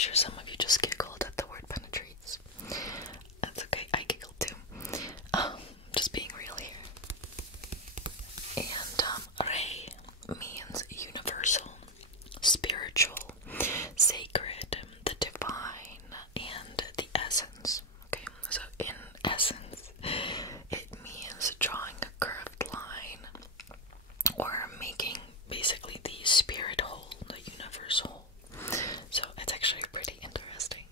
sure some of you just giggled at the word penetrates. That's okay, I giggled too. Just being real here. And Rei means universal, spiritual, sacred, the divine, and the essence. Okay, so in essence, it means drawing a curved line or making basically the spirit whole, the universe whole. So it's actually pretty interesting.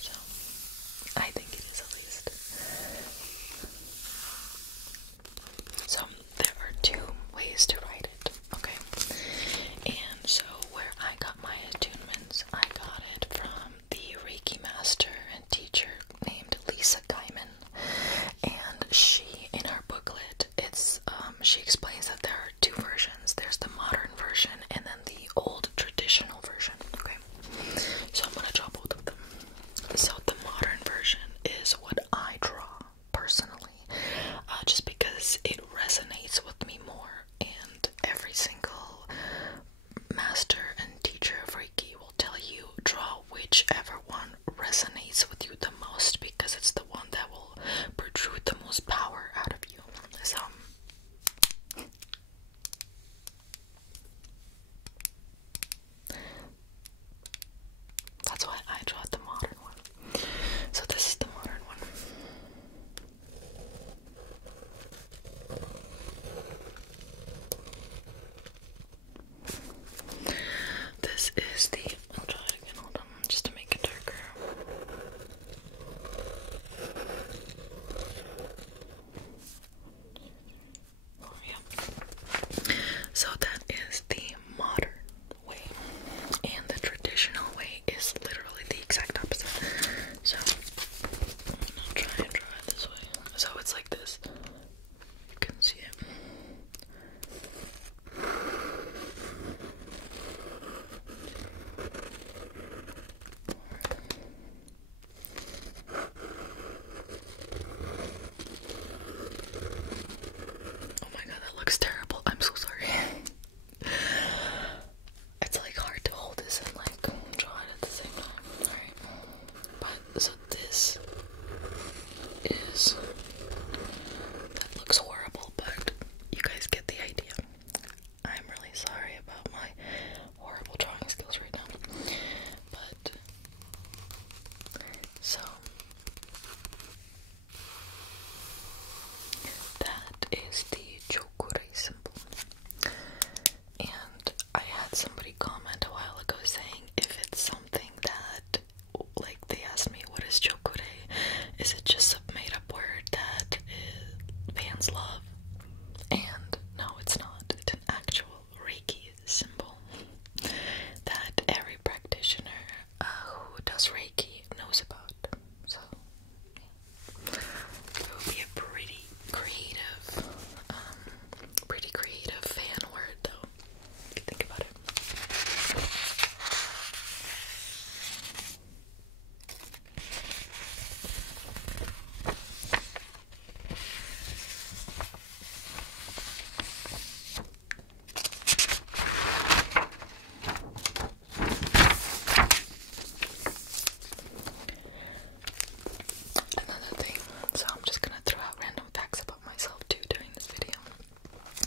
So I think it is, at least. So there are two ways to write it, okay? And so where I got my attunements, I got it from the Reiki master and teacher named Lisa Guyman. And she, in her booklet, she explains that there are two versions. There's the modern version and then the old traditional version, okay? So I'm gonna draw both of them. So the modern version is what I draw personally, just because it resonates with me more, and every single master and teacher of Reiki will tell you draw whichever one resonates with you the most, because it's the one that will protrude the most power out of you. So that's why I draw the modern one. So this is the modern one. This is the, I'll draw it again, hold on, just to make it darker. Oh, yeah. So that is the modern way, and the traditional way is literally the exact opposite. So I'll try and draw it this way. So it's like this. You can see it. Oh my god, that looks terrible. I'm so sorry. It's like hard to hold this and like draw it at the same time. Alright. But so this is, that looks horrible, but you guys get the idea. I'm really sorry about my horrible drawing skills right now. But so that is the Chokure symbol. And I had somebody comment a while ago saying if it's something that, like, they asked me, what is Chokure? Is it just a made up word that fans love? And no, it's not. It's an actual Reiki symbol that every practitioner who does Reiki knows about. So it would be a pretty creative fan word, though, if you think about it. Another thing, so I'm just gonna throw out random facts about myself too during this video,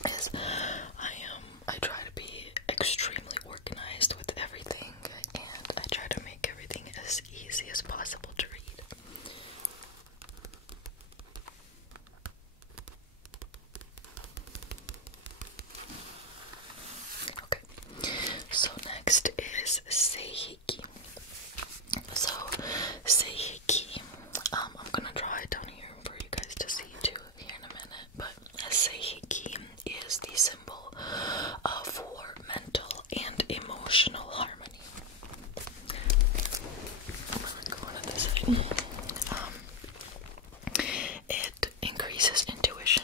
is I try to be extremely organized with everything, and I try to make everything as easy as possible to read. Okay, so next is Seihiki. So Seihiki, I'm gonna draw it down here for you guys to see too here in a minute, but Seihiki is the symbol for mental and emotional harmony. Go on to this side. It increases intuition.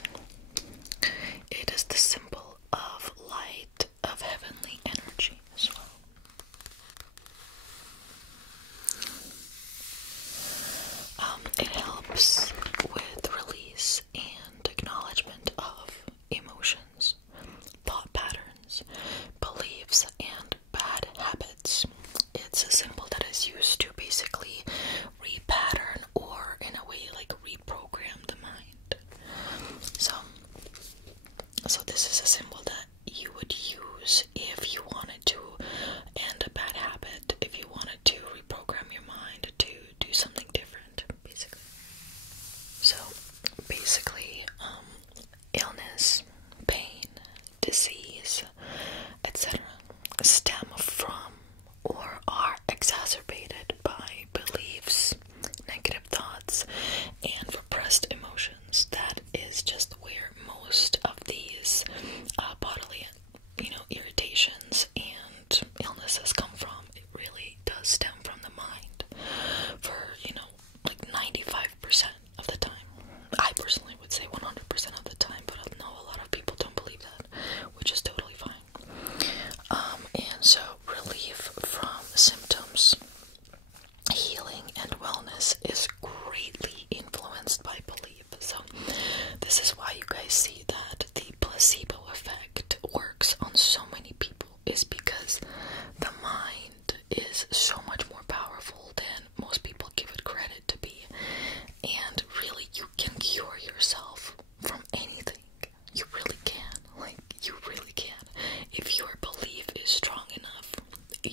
It is the symbol of light, of heavenly energy as well. It helps with release and acknowledgement of emotions, thought patterns, beliefs, and bad habits. It's a symbol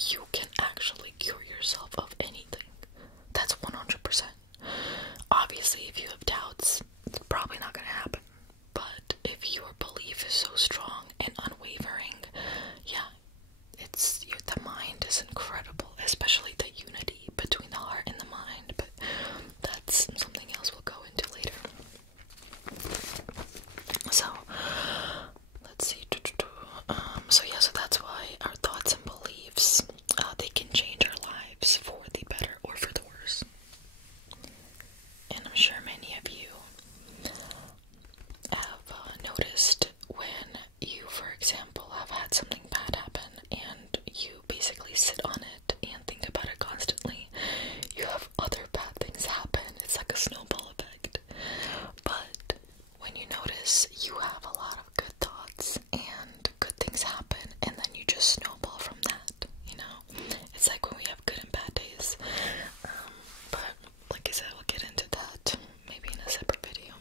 you can actually cure yourself of anything. That's 100%. Obviously, if you have doubts, it's probably not going to happen. But if your belief is so strong and unwavering, yeah, the mind is incredible, especially the unity between the heart and the mind. But that's something else we'll go into later. So, let's see. So that's why our thoughts and beliefs, they can change our lives for the better or for the worse. And I'm sure many of you have noticed when you, for example, have had something bad happen and you basically sit on it and think about it constantly, you have other bad things happen. It's like a snowball effect. But when you notice you have a lot of good thoughts and good things happen, and then you just snowball from that, you know? It's like when we have good and bad days. But like I said, we'll get into that maybe in a separate video.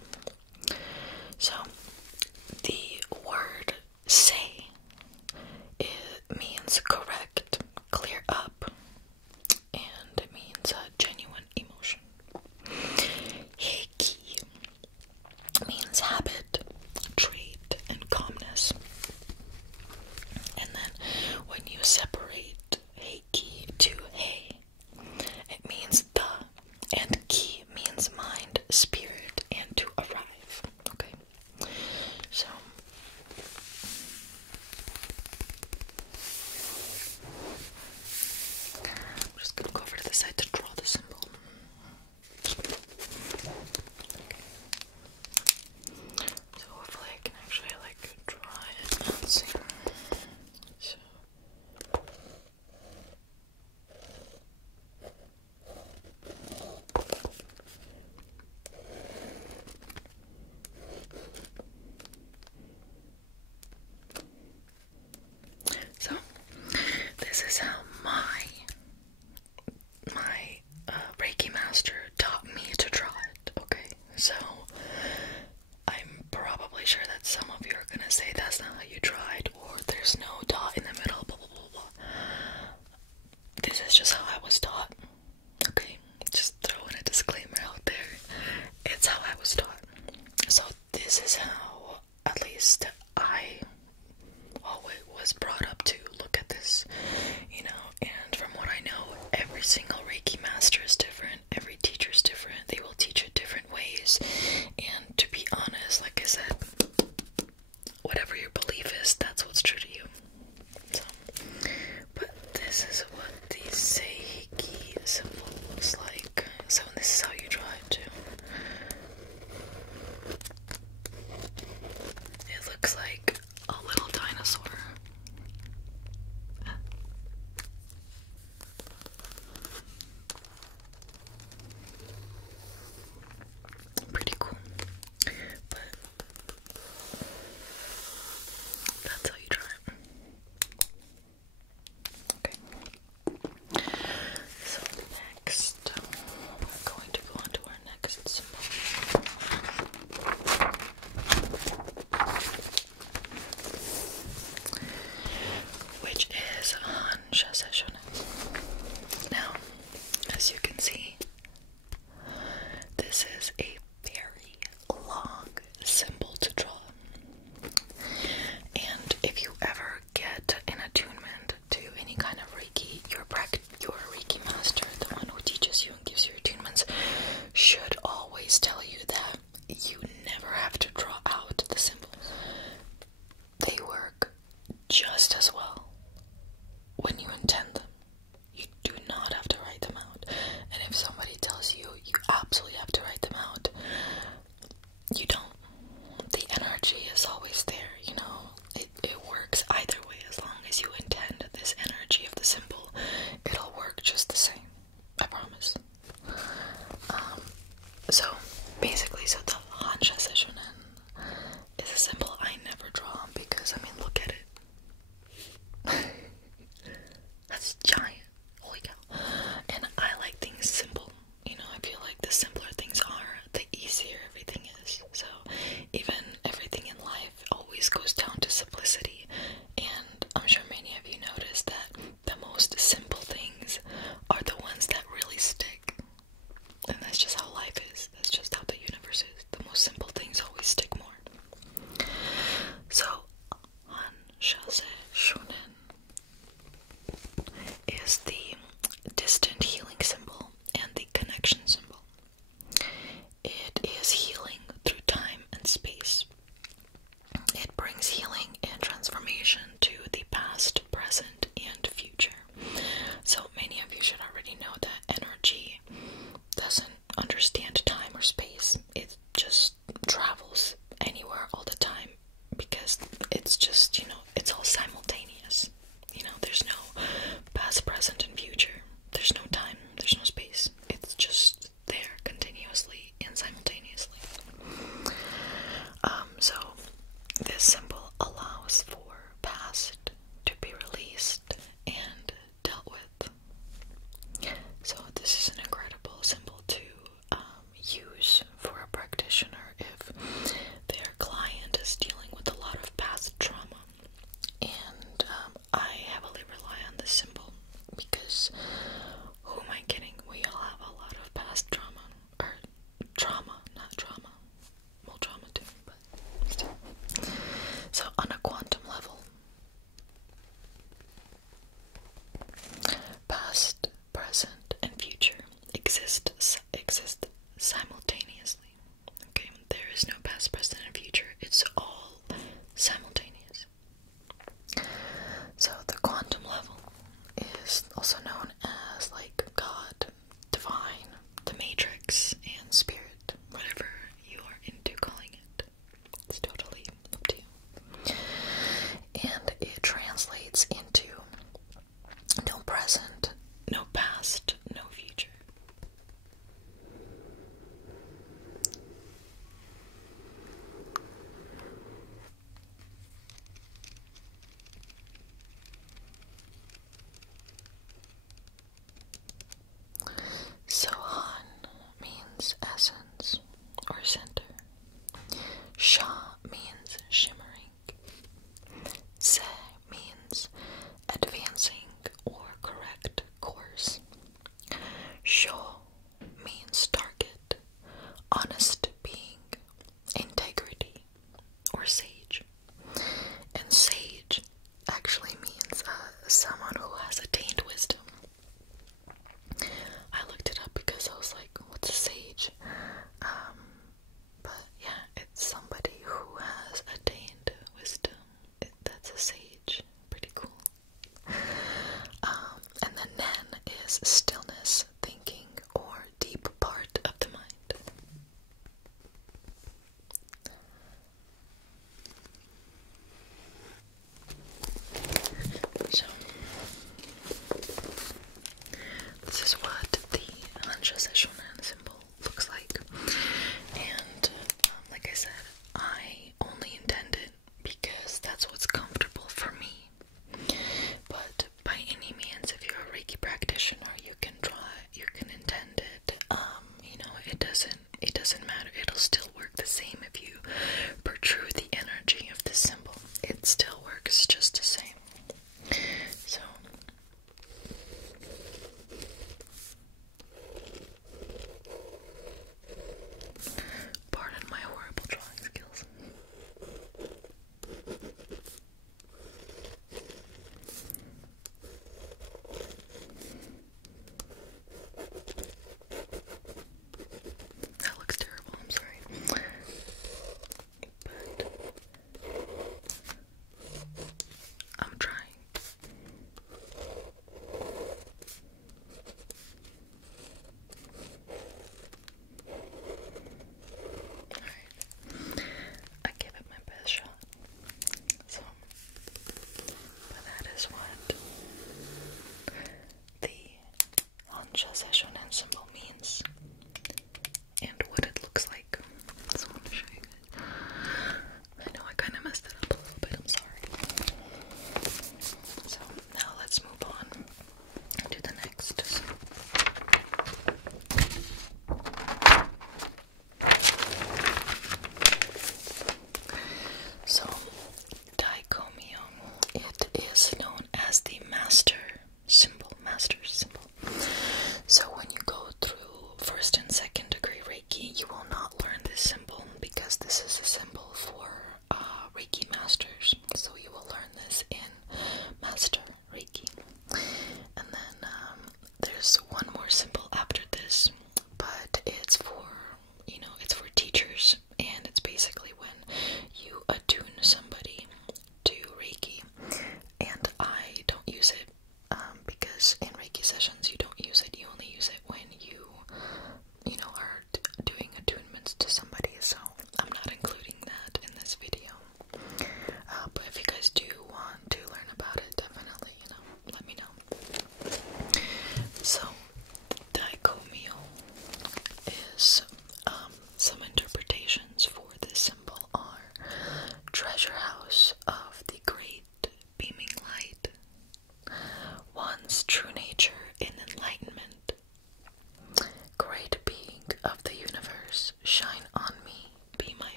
So, the word say, it means correct, clear up, and it means genuine emotion. Heiki means habit, trait, and calmness. And then when you separate heiki to hei, it means the, and ki means mind, spirit, and to arrive. Okay, so I'm just gonna go over to the side to draw the symbol. Okay. So hopefully I can actually draw it. Let's see. So this is how my Reiki master taught me to draw it. Okay, so I'm probably sure that some of you are gonna say that's not how you draw it, or there's no dot in the middle, blah blah blah blah. This is just how I was taught. Okay, just throwing a disclaimer out there. It's how I was taught. So this is how, at least I always was brought up to look at this, you know. And from what I know, every single Reiki master is different, every teacher is different, they will teach it different ways. And to be honest, like I said, whatever your belief is, that's what's true to you. So, but this is what the Seiki symbol looks like. So this is how you draw it too. It looks like a little dinosaur. as stillness, thinking, or deep part of the mind. So, this is what the Hanshasa Shonan symbol looks like. And, like I said, I only intend it because that's what's comfortable for me. But by any means, if you're a Reiki practitioner, you can intend it. It doesn't matter. It'll still work the same if you protrude the energy of the symbol. It still works just the same. So, pardon my horrible drawing skills. That looks terrible, I'm sorry. But I'm trying. Alright. I give it my best shot. So, but that is what the Hanshasa Shonan symbol means and what it looks like. So I'm gonna show you guys. I know I kind of messed it up a little bit, I'm sorry. So now let's move on to the next. So Daikomyo, it is known as the master symbol. So when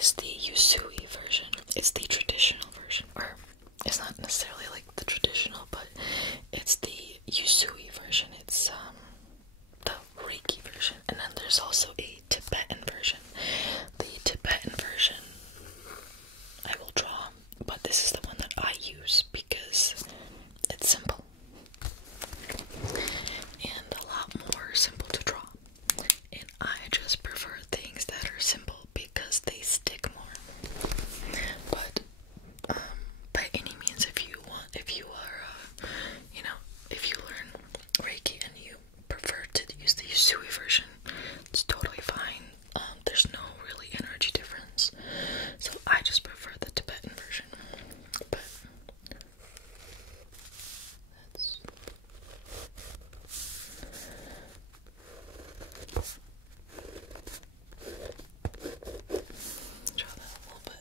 is the Usui version. It's the traditional version, or it's not necessarily like the traditional, but it's the Usui version. It's the Reiki version, and then there's also a Tibetan version. The Tibetan version I will draw, but this is the one that I use because it's simple and a lot more simple to draw. And I just prefer things that are simple because they stick more. But by any means, if you are, if you learn Reiki and you prefer to use the Usui version, it's totally fine. There's no really energy difference. So I just prefer the Tibetan version. But that's draw that a little bit.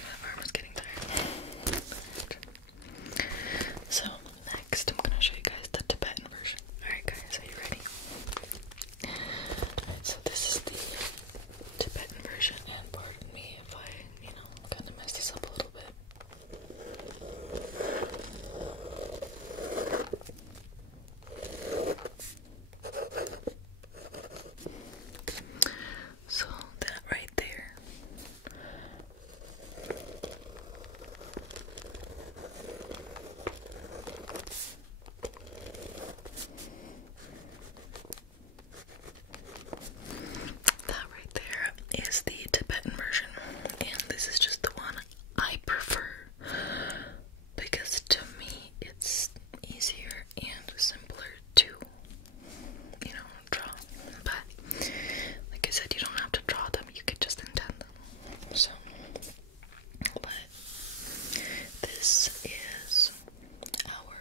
My arm is getting tired. So next I'm gonna show you guys the Tibetan version. Alright guys, are you ready? Alright, so this is the Tibetan version, and pardon me if I, kind of mess this up a little bit. So that right there. That right there is the Tibetan version, and this is just the one I prefer because to me it's easier and simpler to, draw. But like I said, you don't have to draw them, you could just intend them. So, but this is our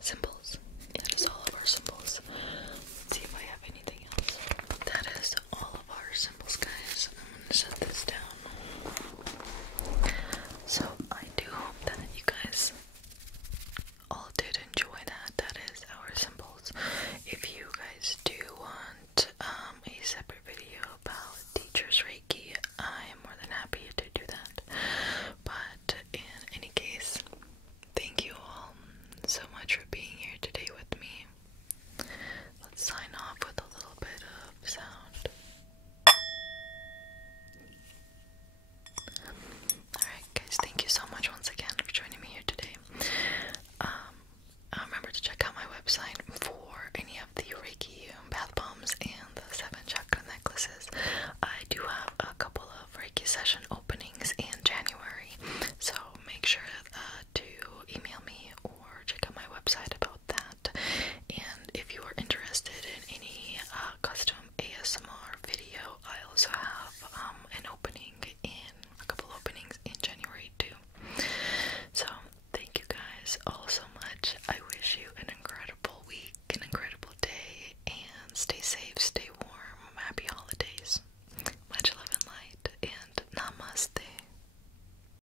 symbols. That is all of our symbols. Let's see if I have anything else. That is all of our symbols, guys. I'm gonna set this down. So I do hope that you guys all did enjoy that. That is our symbols. If you guys do want a separate video about teachers Reiki, I am more than happy to do that. But in any case, thank you all so much for being here today with me. Let's sign off with a little bit of sound. Alright guys, thank you so much once again for joining me here today. Remember to check out my website for any of the Reiki bath bombs and the 7 chakra necklaces. I do have a couple of Reiki session openings in January, so make sure to email me or check out my website about that. And if you are interested in any custom ASMR video, I also have a couple openings in January too. So thank you guys all so